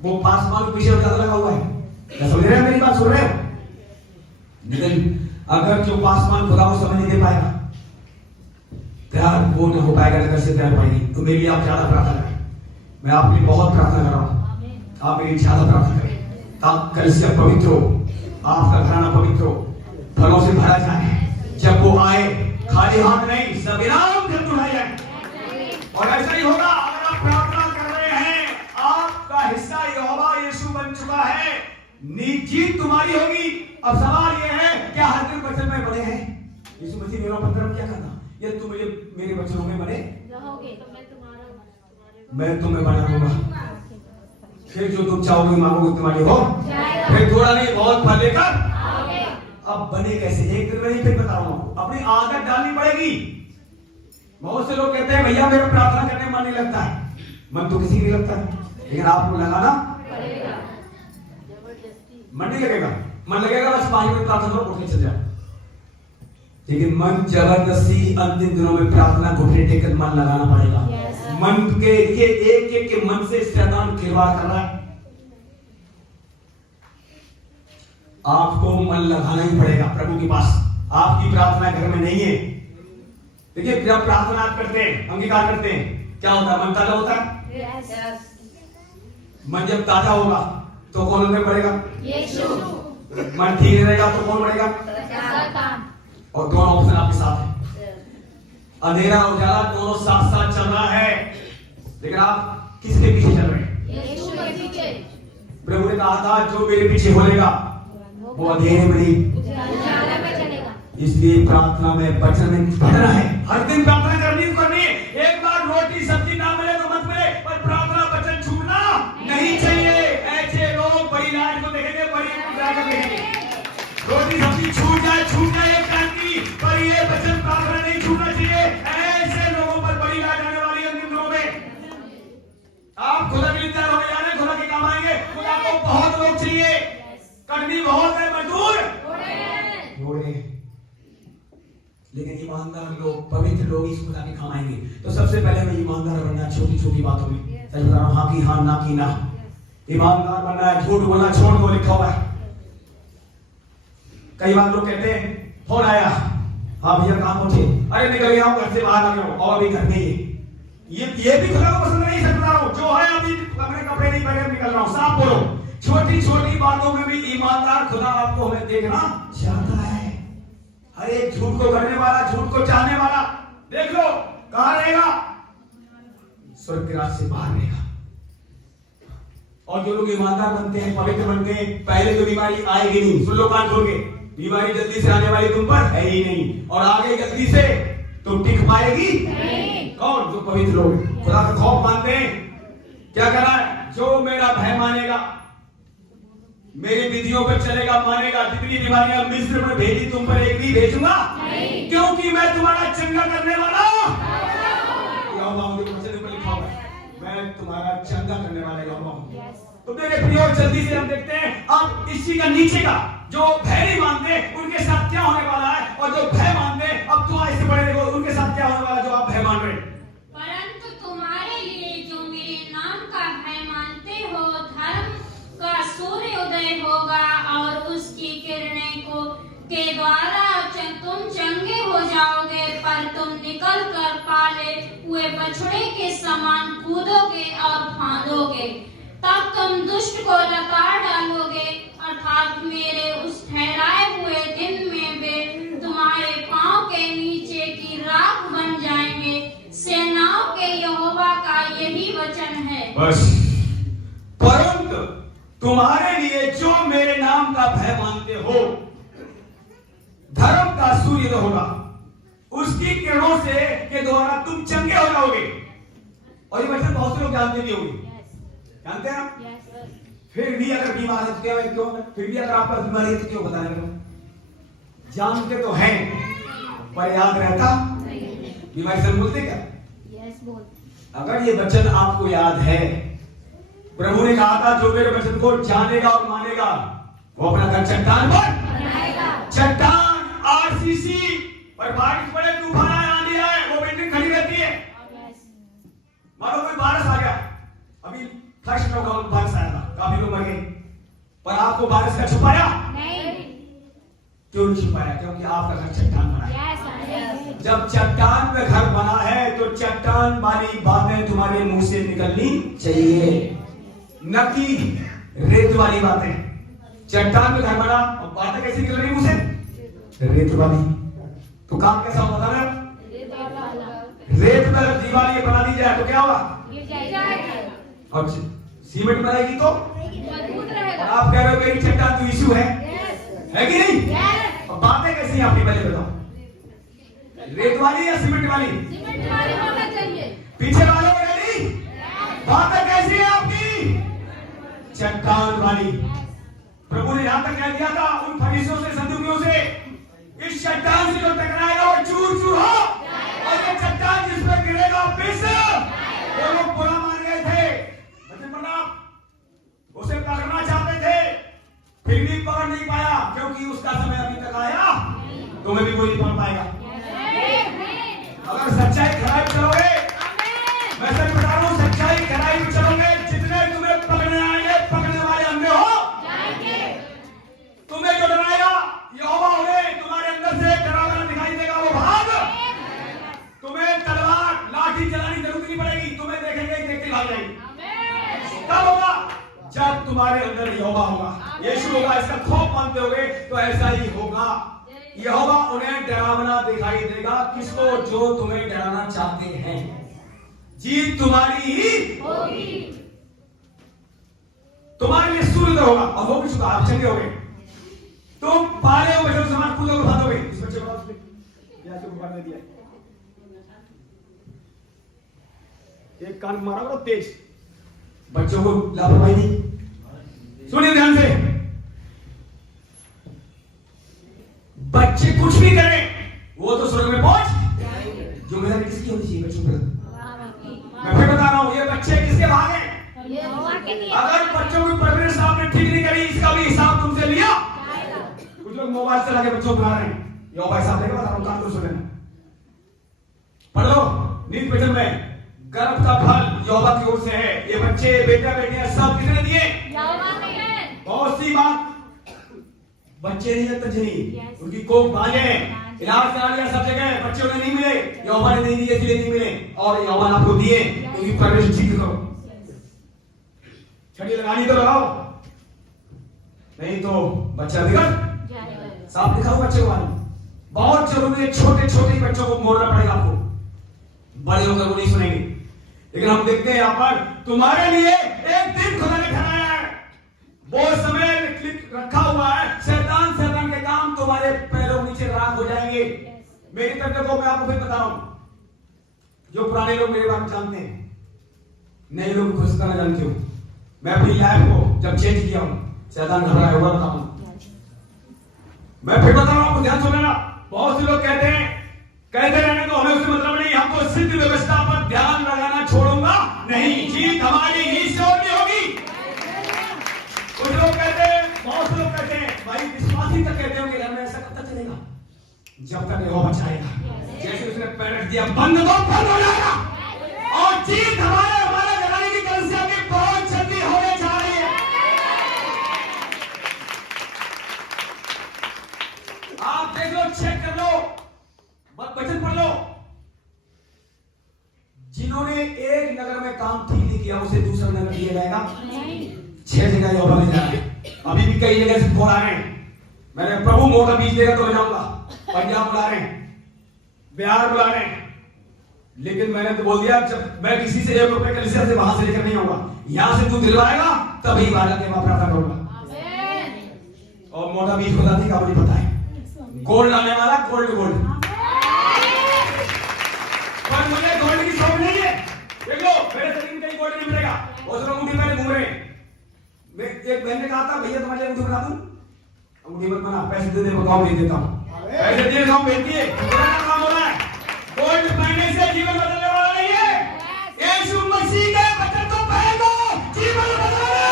वो पासवान के पीछे लगा हुआ है। क्या समझ रहे हैं मेरी बात? सुन रहे हो? लेकिन अगर जो पासवान खुदा को समझ नहीं दे पाएगा, प्यार वो न हो पाएगा, अगर से प्यार पाएगी। तो मेरे लिए आप ज्यादा प्रार्थना करें। मैं आपके लिए बहुत प्रार्थना कर रहा हूं, आप मेरी ज्यादा प्रार्थना करें ताकि कल से पवित्र हो, आपका घराना पवित्र हो, फलों से भरा जाए। जब वो आए खाली हाथ नहीं, सब इनाम से उठाए जाए। और ऐसा ही होगा अगर आप प्रार्थना कर रहे हैं, आपका हिस्सा यहोवा यीशु बन चुका है, जीत तुम्हारी होगी। अब सवाल यह है, क्या हर दिन वचन में बने हैं? यीशु मसीह मेरा पत्र क्या करना? ये तुम मेरे वचनों में बने रहोगे तो मैं तुम्हें बना दूंगा। फिर जो तुम चाहोगे मांगोगे तुम्हारी हो, फिर थोड़ा नहीं बहुत फल लेकर। अब बने कैसे? एक दिन में नहीं, फिर बता रहा हूं, अपनी आदत डालनी पड़ेगी। बहुत से लोग कहते हैं भैया मेरा प्रार्थना करने में मन नहीं लगता है। मन तो किसी को नहीं लगता है, लेकिन आपको लगाना पड़ेगा। मन नहीं लगेगा, मन लगेगा बस 5 मिनट प्रार्थना करो, उठ के चल जाओ। लेकिन मन जबरदस्ती अंतिम दिनों में प्रार्थना घुटने टेकर मन लगाना पड़ेगा। मन के एक के मन से शैतान खिलवाड़ कर रहा है। आपको मन लगाना ही पड़ेगा प्रभु के पास। आपकी प्रार्थना घर में नहीं है। देखिए जब प्रार्थना आप करते हैं, अंगीकार करते हैं, क्या होता है? मन ताजा होता है। मन जब ताजा होगा तो कौन में बढ़ेगा? यीशु। मन ठीक रहेगा तो कौन बढ़ेगा? शैतान। और दोनों ऑप्शन आपके साथ है, अंधेरा और उजाला दोनों साथ साथ चल रहा है। लेकिन आप किसके पीछे चल रहे हैं? यीशु के पीछे। प्रभु ने कहा था जो मेरे पीछे बोलेगा वो अंधेरे में नहीं उजाला में चलेगा। इसलिए प्रार्थना में वचन में बढ़ना है। हर दिन प्रार्थना करनी है। एक बार रोटी सब्जी ना मिले तो मत मिले, पर प्रार्थना वचन छूटना नहीं चाहिए। ऐसे लोग बड़ी लाइट को देखेंगे, बड़ी पूजा को देखेंगे। रोटी सब्जी छूट जाए एक टाइम की, पर ये वचन प्रार्थना नहीं छूटना चाहिए। ऐसे लोगों पर बड़ी लाइट आने वाली है अंतिम दिनों में। आप खुदा के इंतजार हो जाने, खुदा के काम आएंगे। खुदा को बहुत लोग चाहिए, कड़वी बहुत है, मजदूर थोड़े। लेकिन ईमानदार लोग, पवित्र लोग इस खुदा के काम आएंगे। तो सबसे पहले हमें ईमानदार बनना, छोटी छोटी बातों में। सच बता रहा हूं, हाँ की हाँ, ना की ना। ईमानदार बनना है, झूठ बोलना छोड़ दो, लिखा हुआ है। कई बार लोग कहते हैं फोन आया, हाँ भैया कहाँ पहुंचे? अरे निकल गया हूं, घर से बाहर आ गया हूं, और अभी घर में ही। ये भी खुदा को पसंद नहीं। सकता हूं जो है, अभी अपने कपड़े नहीं पहने निकल रहा हूं। साफ बोलो। छोटी छोटी बातों में भी ईमानदार खुदा आपको हमें देखना चाहता है। हर एक झूठ को करने वाला, झूठ को चाहने वाला, देख लो कहां रहेगा? स्वर्ग के राज से बाहर रहेगा। और जो लोग ईमानदार बनते हैं, पवित्र बनते हैं, पहले तो बीमारी आएगी नहीं। सुन लो कान खोल के, बीमारी जल्दी से आने वाली तुम पर है ही नहीं, और आगे जल्दी से तुम टिक पाएगी नहीं। कौन? जो पवित्र लोग खुदा का खौफ मानते हैं। क्या करना है? जो मेरा भय मानेगा, मेरी विधियों पर चलेगा, मानेगा, जितनी बीमारियां मिस्र में भेजी तुम पर एक भी भेजूंगा नहीं, क्योंकि मैं तुम्हारा चंगा करने वाला हूं। मैं तुम्हारा चंगा करने वाला हूं। तो मेरे प्रियो, जल्दी से हम देखते हैं अब इसी का नीचे का, जो भय नहीं मानते उनके साथ क्या होने वाला है, और जो भय मानते हैं, अब तुम इससे बड़े देखो उनके साथ क्या होने वाला है जो आप भय मान रहे हैं। परंतु तुम्हारे लिए जो मेरे नाम का भय मानते हो, धर्म का सूर्य उदय होगा, और उसकी किरणें को के द्वारा तुम चंगे हो जाओगे। पर तुम निकल कर पाले हुए बछड़े के समान कूदोगे और फांदोगे। तब तुम दुष्ट को लकार डालोगे, अर्थात मेरे उस ठहराए हुए दिन में वे तुम्हारे पांव के नीचे की राख बन जाएंगे। सेनाओं के यहोवा का यही वचन है। बस। परंतु तुम्हारे लिए जो मेरे नाम का भय मानते हो, धर्म का सूर्य होगा, उसकी किरणों से के द्वारा तुम चंगे हो जाओगे। और ये वचन बहुत से लोग जानते नहीं होंगे। जानते हैं आप? फिर भी अगर बीमार है तो क्या है, क्यों? फिर भी अगर आपका बीमारी है तो क्यों बताने लगे? जानते तो हैं पर याद रहता बीमारी से बोलते क्या? अगर ये वचन आपको याद है, प्रभु ने कहा था जो मेरे वचन को जानेगा और मानेगा वो अपना घर चट्टान पर, चट्टान आरसीसी पर बारिश पड़े, तूफान आए, आंधी आए, वो बिल्डिंग खड़ी रहती है। मानो कोई बारिश आ गया, अभी फ्लश में बारिश आया था, काफी लोग मर गए, पर आपको बारिश का छुपाया नहीं। क्यों नहीं छुपाया? क्योंकि आपका घर चट्टान बना है। जब चट्टान पे घर बना है तो चट्टान वाली बातें तुम्हारे मुंह से निकलनी चाहिए, न कि रेत वाली बातें। चट्टान पे घर बना और बातें कैसी निकल रही मुंह से? रेत वाली। तो काम कैसा होता है? रेत पर अगर दीवार ये बना दी जाए तो क्या होगा? और सीमेंट बनाएगी तो आप कह रहे हो मेरी चट्टान तो यीशु है कि नहीं? और बातें कैसी हैं आपकी, पहले बताओ, रेत वाली या सीमेंट वाली? सीमेंट वाली होना चाहिए। पीछे वालों में नहीं, बातें कैसी है आपकी? चट्टान वाली। प्रभु ने यहां तक कह दिया था उन फरीसियों से, सदूकियों से, इस चट्टान से जो टकराएगा वो चूर चूर हो, और ये चट्टान जिस पर गिरेगा पिस। वो लोग बुरा मान गए थे, उसे पकड़ना चाहते थे, फिर भी पकड़ नहीं पाया, क्योंकि उसका समय अभी तक आया, तुम्हें भी कोई नहीं पकड़ पाएगा। अगर सच्चाई खराई चलोगे, मैं सच बता रहा हूं, सच्चाई खराई चलोगे, जितने तुम्हें पकड़ने आएंगे, पकड़ने वाले अंधे हो जाएंगे। तुम्हें जो डराएगा यहोवा उन्हें तुम्हारे अंदर से डरावना दिखाई देगा, वो भाग। तुम्हें तलवार लाठी चलानी जरूरत नहीं पड़ेगी, तुम्हें देखेंगे देखते भाग जाएंगे। कब होगा? जब तुम्हारे अंदर यहोवा होगा, यीशु होगा, इसका खौफ मानते होगे तो ऐसा ही होगा। यहोवा उन्हें डरावना दिखाई देगा, किसको? जो तुम्हें डराना चाहते हैं। जीत तुम्हारी ही होगी, तुम्हारे लिए सूर्य होगा, और हो भी चुका, आप चंगे हो गए। तुम पाले हो बच्चों समान कूदोगे, भागोगे। इस बच्चे को में दिया एक कान मारा और तेज, बच्चों को लापरवाही नहीं। सुनिए ध्यान से, बच्चे कुछ भी करें वो तो स्वर्ग में पहुंच। जिम्मेदारी किसकी होनी चाहिए बच्चों पर? मैं फिर बता रहा हूं, ये बच्चे किसके भागे? अगर बच्चों की परवरिश आपने ठीक नहीं करी, इसका भी हिसाब तुमसे लिया। कुछ लोग मोबाइल चला के बच्चों को बुला रहे हैं, यो भाई साहब देखो, बता रहा हूं, कान तो सुने, पढ़ लो नीति वचन में, गर्भ का फल यहोवा की ओर से है। ये बच्चे, बेटा बेटियां सब किसने दिए? यहोवा ने है। बहुत सी बात, बच्चे नहीं है तजनी, उनकी कोख बांझे हैं, इलाज करा लिया सब जगह, बच्चे उन्हें नहीं मिले, यहोवा ने नहीं दिए इसलिए नहीं मिले, और यहोवा ने आपको दिए, उनकी परवरिश ठीक करो। छड़ी लगानी तो लगाओ, नहीं तो बच्चा बिगड़ जाएगा। साफ लिखा हुआ बच्चे वाली, बहुत जरूरी है। छोटे छोटे बच्चों को मोड़ना पड़ेगा आपको, बड़े होकर वो नहीं सुनेंगे। लेकिन हम देखते हैं यहाँ पर, तुम्हारे लिए एक दिन खुदा ने ठहराया है, वो समय रखा हुआ है, शैतान के काम तुम्हारे पैरों के नीचे राख हो जाएंगे। मेरी तरफ देखो, मैं आपको फिर बता रहा हूं, जो पुराने लोग मेरे बारे में जानते हैं, नए लोग खुश करना जानते हो, मैं अपनी लाइफ को जब चेंज किया हूं, शैतान घबराया हुआ था। मैं फिर बता रहा हूं, ध्यान सुनना। बहुत से लोग कहते रहने तो हमें उससे मतलब नहीं, हमको सिद्ध व्यवस्था पर ध्यान लगाना छोड़ूंगा नहीं, जीत हमारी ही शोर में होगी। कुछ लोग कहते हैं, बहुत से लोग कहते हैं, भाई विश्वासी तक कहते होंगे, घर में ऐसा कब तक चलेगा? जब तक यहोवा बचाएगा। जैसे उसने पैर रख दिया, बंद तो बंद हो जाएगा, और जीत हमारे जगाने की कलिसिया की बहुत जल्दी होने जा रही है। आप देख लो, चेक कर लो, वचन पढ़ लो। जिन्होंने एक नगर में काम ठीक नहीं किया, उसे दूसरा नगर दिया जाएगा। 6 जगह यहोवा ले जा रहा है, अभी भी कई जगह से फोन आ रहे हैं, मैंने प्रभु मोटा बीज देगा तो मैं जाऊंगा। पंजाब बुला रहे हैं, बिहार बुला रहे हैं, लेकिन मैंने तो बोल दिया, जब मैं किसी से 1 रुपए कलिसिया से वहां से लेकर नहीं आऊंगा, यहां से तू दिलवाएगा तभी बालक के मां प्रार्थना करूंगा। और मोटा बीज खुदा नहीं का मुझे पता है, गोल्ड लाने वाला गोल्ड, पर मुझे गोल्ड की शौक नहीं है। देख लो, मेरे शरीर में कहीं गोल्ड लोग नहीं मिलेगा। बहुत लोग अंगूठी पहले घूम रहे हैं। मैं एक बहन ने कहा था भैया तुम्हारे अंगूठी बना दूं, अंगूठी मत बना, पैसे दे दे बताओ भेज देता हूं, पैसे दे देता हूं भेज दिए। काम हो रहा है। गोल्ड पहनने से जीवन बदलने वाला नहीं है। यीशु मसीह के वचन को पहनो, जीवन बदलना।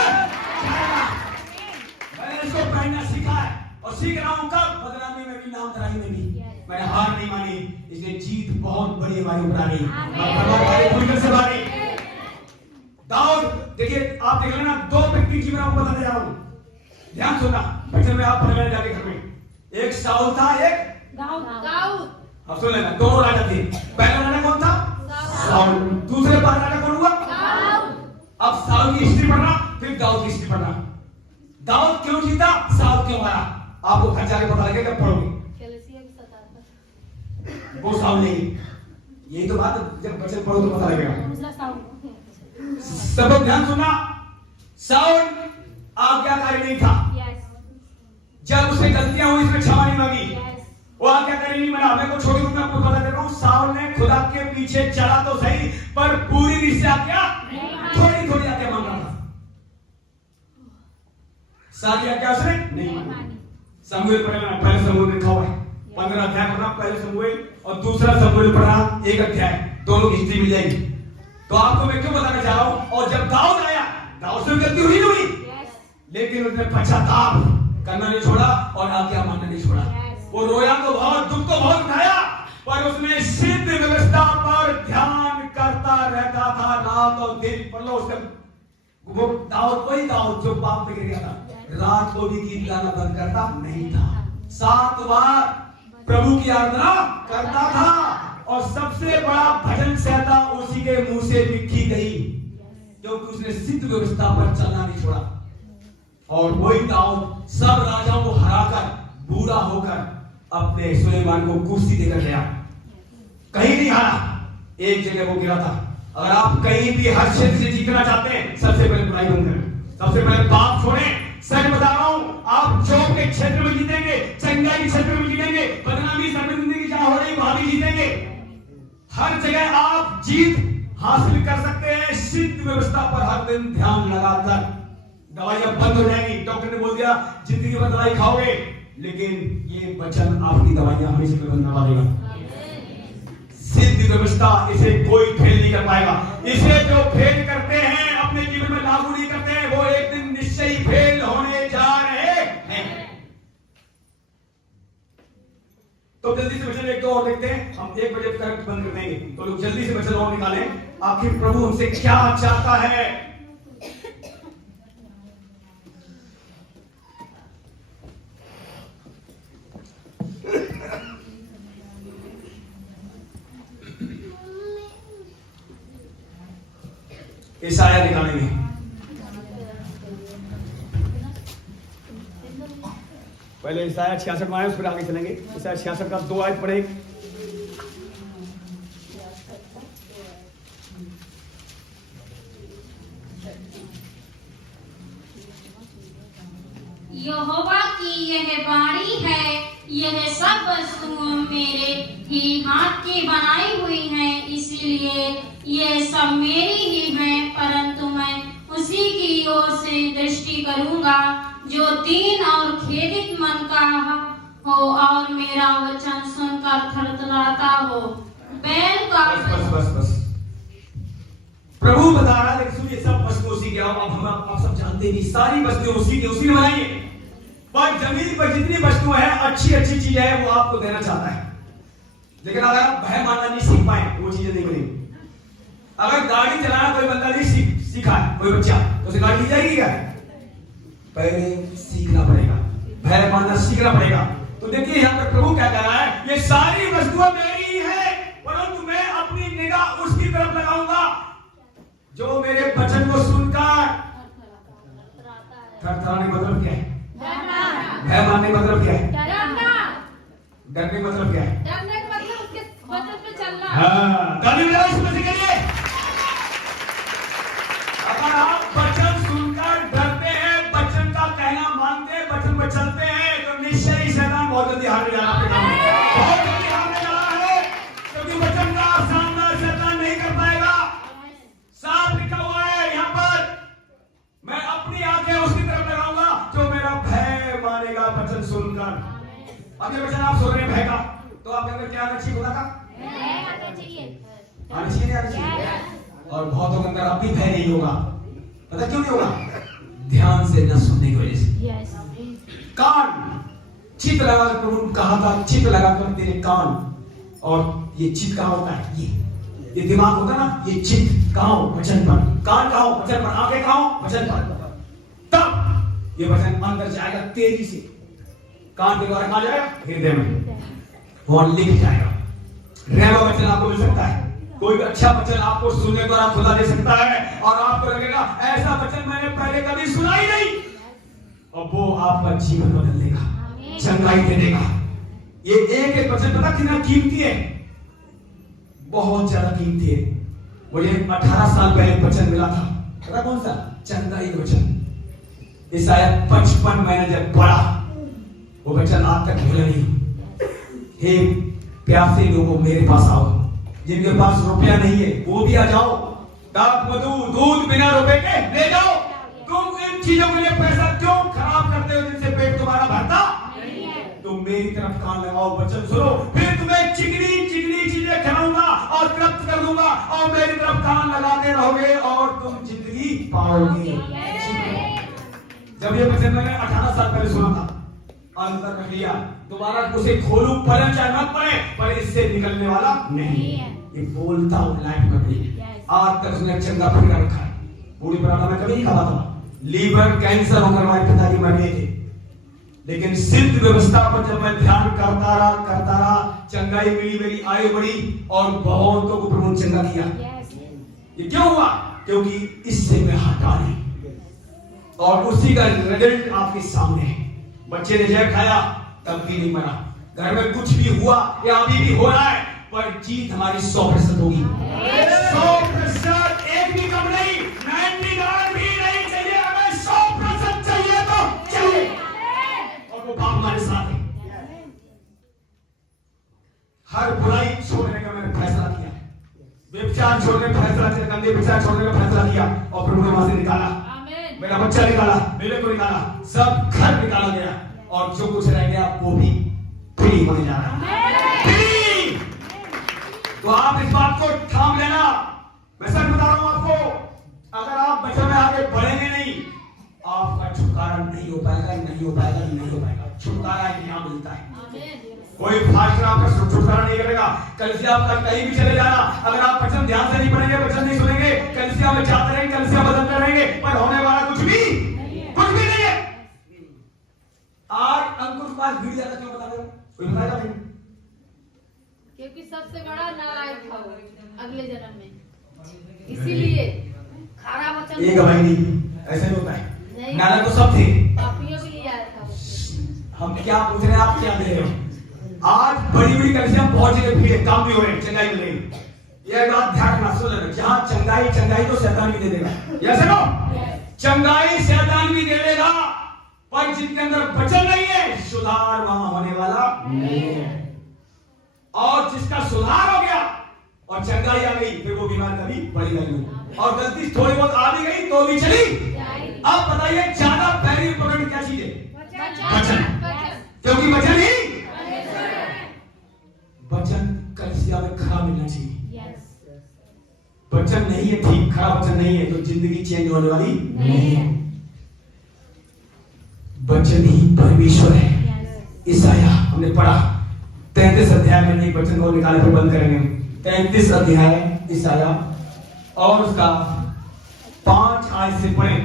मैंने इसको पहनना सीखा है और सीख रहा हूं कब? बदनामी में भी, नामधराई में भी। मैंने हार नहीं मानी, इसलिए जीत बहुत बड़ी हमारी ऊपर आ गई। से बारी दाऊद, देखिए आप देख लेना, दो व्यक्ति जीवन आपको बताने जा रहा हूं, ध्यान सुनना। बच्चन में आप पढ़ने जाके घर में, एक शाऊल था, एक दाऊद। अब सुन लेना, दोनों राजा थे। पहला राजा कौन था? शाऊल। दूसरे बार राजा कौन हुआ? दाऊद। अब शाऊल की हिस्ट्री पढ़ना, फिर दाऊद की हिस्ट्री पढ़ना। दाऊद क्यों जीता, शाऊल क्यों हारा, आपको घर जाके पता लगेगा, पढ़ोगे। वो शाऊल नहीं, यही तो बात, जब बच्चे पढ़ो तो पता लगेगा। सब ध्यान सुनना, शाऊल आज्ञाकारी नहीं था। जब उसे गलतियां हुई, इसमें क्षमा नहीं मांगी, वो आज्ञाकारी नहीं बना। मैं को छोटी में आपको बता दे रहा हूं, शाऊल ने खुदा के पीछे चला तो सही, पर पूरी दिशा क्या, थोड़ी थोड़ी आज्ञा मांगा था। सारी आज्ञा उसने नहीं मांगी। समूएल पहले समूएल लिखा हुआ है, 15 अध्याय पढ़ना पहले समूएल, और दूसरा समूएल पढ़ना 1 अध्याय, दोनों की हिस्ट्री मिल जाएगी। तो आपको मैं क्यों बताना चाह रहा हूं, और जब दाऊद आया, दाऊद से गलती हुई नहीं, लेकिन उसने पश्चाताप करना नहीं छोड़ा और आज्ञा मानना नहीं छोड़ा। वो रोया तो बहुत, दुख तो बहुत उठाया, पर उसने सिद्ध व्यवस्था पर ध्यान करता रहता था रात और दिन। पढ़ लो उसका, वो दाऊद वही दाऊद जो पाप में गिर गया था, रात को भी गीत गाना बंद करता नहीं था, 7 बार प्रभु की आराधना करता था, और सबसे बड़ा भजन सहता उसी के मुंह से लिखी गई, क्योंकि उसने सिद्ध व्यवस्था पर चलना नहीं छोड़ा। और वही दाऊद सब राजाओं को हराकर, बूढ़ा होकर अपने सुलेमान को कुर्सी देकर गया, कहीं नहीं हारा, एक जगह वो गिरा था। अगर आप कहीं भी हर क्षेत्र से जीतना चाहते हैं, सबसे पहले बुराई बंद करें, सबसे पहले पाप छोड़ें। सच बता रहा हूं, आप जॉब के क्षेत्र में जीतेंगे, चंगाई के क्षेत्र में जीतेंगे, बदनामी जिंदगी जहां हो रही वहां भी जीतेंगे। हर जगह आप जीत हासिल कर सकते हैं सिद्ध व्यवस्था पर हर दिन ध्यान लगाकर। दवाइयां बंद हो जाएंगी, डॉक्टर ने बोल दिया जिंदगी भर दवाई खाओगे, लेकिन ये वचन आपकी दवाइयां हमेशा बंद ना करेगा। सिद्ध व्यवस्था, इसे कोई फेल नहीं कर पाएगा। इसे जो फेल करते हैं, अपने जीवन में लागू नहीं करते हैं, वो एक दिन निश्चय ही फेल होने जा रहे हैं। तो जल्दी से वचन एक दो और देखते हैं, हम 1 बजे तक बंद कर देंगे, तो लोग जल्दी से वचन और निकालें, आखिर प्रभु हमसे क्या चाहता है। ईसाया निकालेंगे, पहले ईसाया 66 में आए, उस पर आगे चलेंगे। ईसाया 66 का 2 आयत पढ़े। यहोवा की यह वाणी है, यह सब वस्तुएं मेरे ही हाथ की बनाई हुई हैं, इसलिए ये सब मेरी ही हैं, परंतु मैं उसी की ओर से दृष्टि करूंगा जो दीन और खेदित मन का हो और मेरा वचन सुनकर थरथराता हो। बैल का बस प्रभु बता रहा है, सुनिए, सब वस्तु उसी के। अब हम आप सब जानते हैं कि सारी वस्तुएं उसी ने बनाई है, पर जमीन पर जितनी वस्तुएं हैं, अच्छी अच्छी चीजें हैं, वो आपको देना चाहता है। लेकिन अगर आप भय मानना नहीं सीख पाए, वो चीजें नहीं बनेंगी। अगर गाड़ी चलाना कोई बंदा नहीं सीखा है, कोई बच्चा, तो उसे गाड़ी दी जाएगी क्या? पहले सीखना पड़ेगा, भय मानना सीखना पड़ेगा। तो देखिए यहाँ पर प्रभु क्या कह रहा है, ये सारी वस्तुएं मेरी है, परंतु मैं अपनी निगाह उसकी तरफ लगाऊंगा जो मेरे वचन को सुनकर थरथराने मतलब क्या है? भय मानने मतलब क्या है? डरने मतलब क्या है? डरने का मतलब उसके वचन पे चलना। हाँ, ताली बजाओ इस मसीह के लिए। अगर आप वचन सुनकर डरते हैं, वचन का कहना मानते हैं, वचन पर चलते हैं, तो निश्चय ही शैतान बहुत जल्दी हारने जा रहा है, बहुत जल्दी हारने जा रहा है, क्योंकि वचन का सामना शैतान नहीं कर पाएगा। साफ लिखा हुआ है, आंखें उसकी तरफ लगाऊंगा जो मेरा भय मानेगा वचन सुनकर। अब ये वचन आप सुन रहे हैं भय का, तो आपके अंदर क्या आना चाहिए? खुदा का आना चाहिए। और बहुतों के अंदर अब भी भय नहीं होगा। पता क्यों नहीं होगा? ध्यान से न सुनने की वजह से। कान चित लगा कर, प्रभु ने कहा था चित लगा कर तेरे कान, और ये चित कहाँ होता है? ये दिमाग होता है ना, ये चित कहाँ हो? वचन पर। कान कहाँ हो? वचन पर। आंखें कहाँ हो? वचन पर। तब ये वचन अंदर जाएगा तेजी से। कान के द्वारा कहाँ जाएगा? हृदय में, वहां लिख जाएगा। रेमा वचन आपको मिल सकता है, कोई भी अच्छा वचन आपको सुनने द्वारा खुदा दे सकता है, और आपको लगेगा ऐसा वचन मैंने पहले कभी सुना ही नहीं, और वो आपका जीवन बदल देगा, चंगाई दे देगा। ये एक एक वचन पता कितना कीमती है? बहुत ज्यादा कीमती है। मुझे 18 साल पहले वचन मिला था, पता कौन सा? चंगाई वचन। ईसाया 55 महीने जब पढ़ा, वो वचन आज तक भूला नहीं। हे प्यासे लोगों मेरे पास आओ, जिनके पास रुपया नहीं है वो भी आ जाओ, दाख मधु दूध बिना रुपए के ले जाओ। तुम इन चीजों के लिए पैसा क्यों खराब करते हो जिनसे पेट तुम्हारा भरता? तुम मेरी तरफ कान लगाओ, वचन सुनो, फिर तुम्हें चिकनी चिकनी चीजें खिलाऊंगा और तृप्त कर दूंगा, और मेरी तरफ कान लगाते रहोगे और तुम जिंदगी पाओगे। जब ये वचन मैंने 18 साल पहले सुना था, अंतर कर लिया। दोबारा उसे खोलूं पढ़े चाहे मत पढ़े, पर इससे निकलने वाला नहीं। ये बोलता हूं लाइफ में भी। आज तक उसने चंगा फिर रखा है। बूढ़ी पराठा में कभी नहीं खाता था। लीवर कैंसर होकर हमारे पिताजी मर गए थे, लेकिन सिद्ध व्यवस्था पर जब मैं ध्यान करता रहा, चंगाई मिली, मेरी आयु बढ़ी, और बहुतों को प्रभु ने चंगा किया। ये क्यों हुआ? क्योंकि इससे मैं हटा नहीं, और उसी का रिजल्ट आपके सामने है। बच्चे ने जहर खाया तब भी नहीं मरा। घर में कुछ भी हुआ या अभी भी हो रहा है, पर जीत हमारी 100% होगी। 100%, एक भी कम नहीं, 99 भी नहीं चाहिए हमें, 100% चाहिए तो चाहिए। और वो बाप हमारे साथ है। हर बुराई छोड़ने का मैंने फैसला किया, व्यभिचार छोड़ने का फैसला किया, गंदे विचार छोड़ने का फैसला किया, और प्रभु ने वहां से निकाला। मेरा बच्चा निकाला, मेरे को निकाला, सब घर निकाला गया, और जो कुछ रह गया वो भी फ्री होने जा रहा है। फ्री! तो आप इस बात को थाम लेना। मैं सच बता रहा हूं आपको, अगर आप वचन में आगे बढ़ेंगे नहीं, आपका छुटकारा नहीं हो पाएगा, नहीं हो पाएगा, नहीं हो पाएगा। छुटकारा यहाँ मिलता है। कोई फास्ट आपका छुटकारा नहीं करेगा। कलीसिया आपका कहीं भी चले जाना, अगर आप वचन ध्यान से नहीं पढ़ेंगे, वचन नहीं सुनेंगे, कलीसिया में जाते रहेंगे, कलीसिया बदलते रहेंगे, पर होने वाला कुछ भी नहीं है। आज अंकुर के पास भीड़ ज्यादा क्यों? बता दो, कोई बताएगा नहीं? क्योंकि सबसे बड़ा नालायक था वो अगले जन्म में, इसीलिए खरा वचन। एक भाई नहीं, ऐसे नहीं होता है। नालायक तो सब थे, पापियों के लिए आया था वो। हम क्या पूछ रहे हैं, आप क्या दे रहे हो? आज बड़ी बड़ी कलीसिया बहुत जगह भीड़, काम भी हो रहे हैं, चंगाई मिल रही है। ये बात ध्यान रखना, सुन लेना, जहां चंगाई तो शैतान भी दे देगा। Yes no? चंगाई शैतान भी दे देगा, पर जिनके अंदर वचन नहीं है, सुधार वहां होने वाला नहीं है। और जिसका सुधार हो गया और चंगाई आ गई, फिर वो बीमार कभी बढ़ेगा नहीं, और गलती थोड़ी बहुत आ भी गई तो भी चली। अब बताइए, ज्यादा पैरी पकड़ क्या चीज है? वचन। क्योंकि वचन ही, वचन कलीसिया में खरा मिलना चाहिए। वचन नहीं है ठीक, खरा वचन नहीं है तो जिंदगी चेंज होने वाली नहीं है। वचन ही परमेश्वर है। ईसाया हमने पढ़ा 33 अध्याय में, नहीं वचन को निकाले पर बंद करेंगे। 33 अध्याय ईसाया और उसका 5 आयत से पढ़े।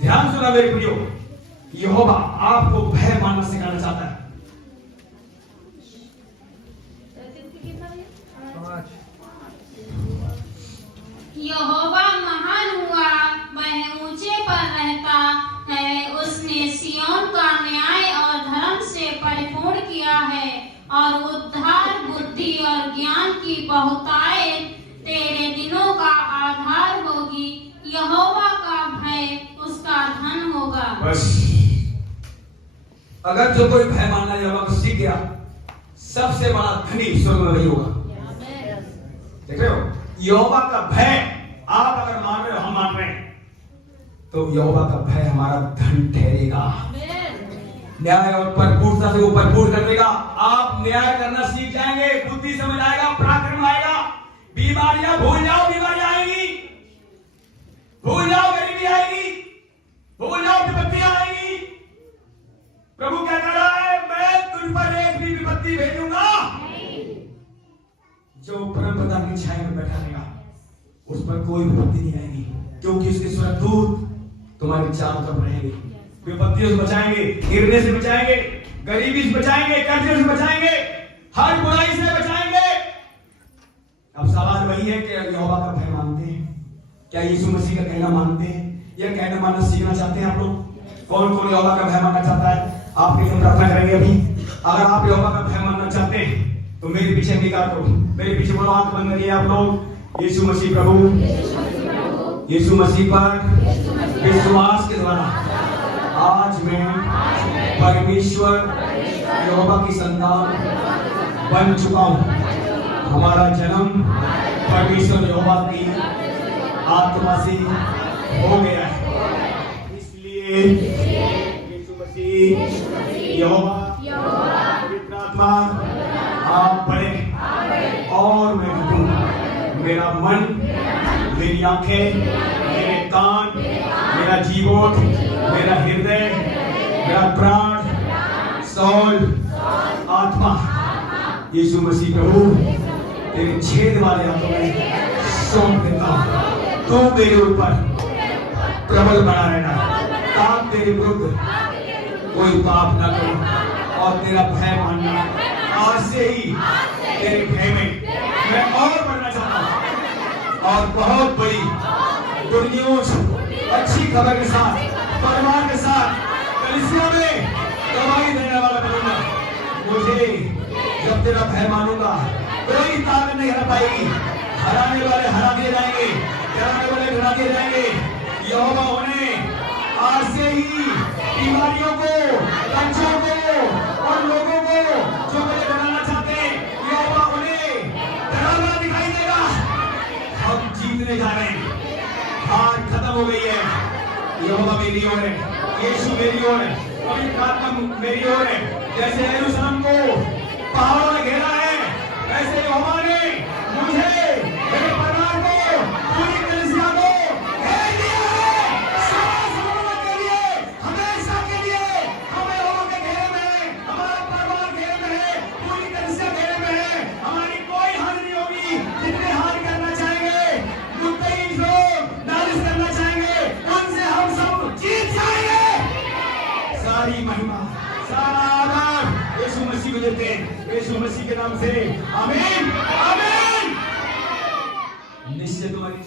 ध्यान सुना मेरे प्रियो, यहोवा आपको भय मानना सिखाना चाहता है। यहोवा महान हुआ, वह ऊंचे पर रहता है, उसने सिय्योन का न्याय और धर्म से परिपूर्ण किया है, और उद्धार बुद्धि और ज्ञान की बहुतायत तेरे दिनों का आधार होगी। यहोवा का भय उसका धन होगा। बस अगर जो कोई भय मानना यहोवा को सीख गया, सबसे बड़ा धनी स्वर्ग में वही होगा। देख रहे हो, यहोवा का भय आप अगर मान रहे हो, हम मान रहे हैं, तो यहोवा का भय हमारा धन ठहरेगा। आमीन। न्याय और परिपूर्णता से वो भरपूर कर देगा। आप न्याय करना सीख जाएंगे, बुद्धि समझ आएगा, पराक्रम आएगा। बीमारियां भूल जाओ, बीमारियां आएंगी, भूल जाओ, गरीबी आएगी, भूल जाओ, विपत्तियां आएगी। प्रभु क्या कर रहा है? मैं तुझ पर एक भी विपत्ति भेजूंगा। जो परम पिता की छाया में बैठा रहेगा उस पर कोई विपत्ति नहीं आएगी, क्योंकि उसके स्वर्गदूत तुम्हारी चारों तरफ रहेंगे। विपत्तियों से बचाएंगे, गिरने से बचाएंगे, गरीबी से बचाएंगे, कर्जे से बचाएंगे, हर बुराई से बचाएंगे। अब सवाल वही है कि यहोवा का भय मानते हैं? क्या यीशु मसीह का कहना मानते हैं या कहना मानना सीखना चाहते हैं आप लोग? कौन कौन यहोवा का भय मानना चाहता है? आपके लिए प्रार्थना करेंगे अभी। अगर आप यहोवा का भय मानना चाहते हैं तो मेरे पीछे अंगीकार करो, मेरे पीछे बोलो, आंख बंद करिए आप लोग। यीशु मसीह प्रभु, यीशु मसीह पर विश्वास के द्वारा आज मैं परमेश्वर यहोवा की संतान बन चुका हूँ। हमारा जन्म परमेश्वर यहोवा की आत्मा से हो गया है, इसलिए यीशु मसीह यहोवा पवित्र आत्मा आप पढ़े और मैं घटूं। मेरा मन, मेरी आंखें, मेरे कान, मेरा जीवोट, मेरा हृदय, मेरा प्राण, सोल, आत्मा यीशु मसीह प्रभु तेरे छेद वाले हाथों में सौंप देता हूं। तू मेरे ऊपर प्रबल बना रहना, ताकि तेरे विरुद्ध कोई पाप ना करो और तेरा भय मानना। आज से ही तेरे भय में मैं और बढ़ना चाहता हूँ और बहुत बड़ी गुड न्यूज, अच्छी खबर के साथ, परिवार के साथ, कलीसिया में गवाही देने वाला बनूंगा। मुझे जब तेरा भय मानूंगा कोई ताकत नहीं हरा पाएगी। हराने वाले हरा दिए जाएंगे, डराने वाले डरा दिए जाएंगे। यहोवा उन्हें आज से ही बीमारियों को, बच्चों को और लोगों को जो मुझे डराना चाहते हैं, यहोवा उन्हें डरावना दिखाई देगा। हम जीतने जा रहे हैं, हार खत्म हो गई है। यहोवा मेरी ओर है, यीशु मेरी ओर है, पवित्र आत्मा मेरी ओर है। जैसे यरूशलेम को पहाड़ों ने घेरा है, वैसे यहोवा ने मुझे, मेरे परिवार को, पूरी कलीसिया को घेर लिया है। सदा के लिए, हमेशा के लिए हम यहोवा के घेरे में हैं, हमारा परिवार घेरे में है, पूरी कलीसिया घेरे में है। हमारी कोई हानि नहीं होगी। जितने हानि करना चाहेंगे, मुद्दई लोग नालिश करना चाहेंगे, उनसे हम सब जीत जाएंगे। सारी महिमा, सारा आदर यीशु मसीह को देते हैं, यीशु मसीह के नाम से आमीन, आमीन। निश्चय तुम्हारी